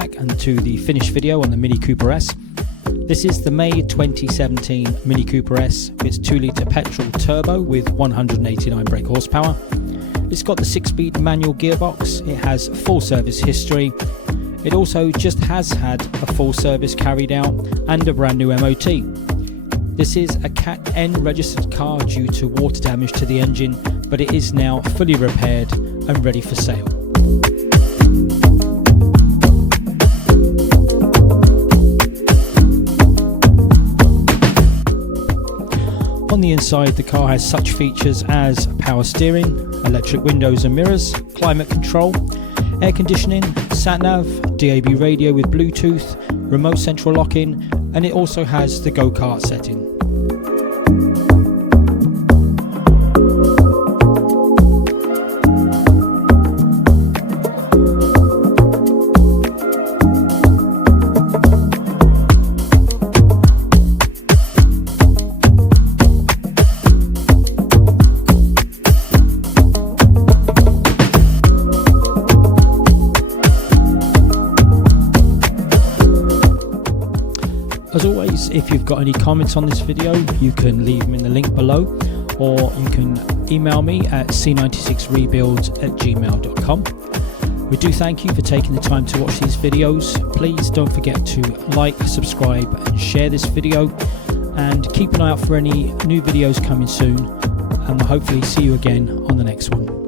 back and to the finished video on the Mini Cooper S. This is the May 2017 Mini Cooper S. It's 2-litre petrol turbo with 189 brake horsepower. It's got the 6-speed manual gearbox. It has full service history. It also just has had a full service carried out and a brand new MOT. This is a Cat N registered car due to water damage to the engine, but it is now fully repaired and ready for sale. On the inside, the car has such features as power steering, electric windows and mirrors, climate control, air conditioning, sat-nav, DAB radio with Bluetooth, remote central lock-in, and it also has the go-kart setting. As always, if you've got any comments on this video, you can leave them in the link below, or you can email me at c96rebuilds@gmail.com. We do thank you for taking the time to watch these videos. Please don't forget to like, subscribe and share this video, and keep an eye out for any new videos coming soon, and we'll hopefully see you again on the next one.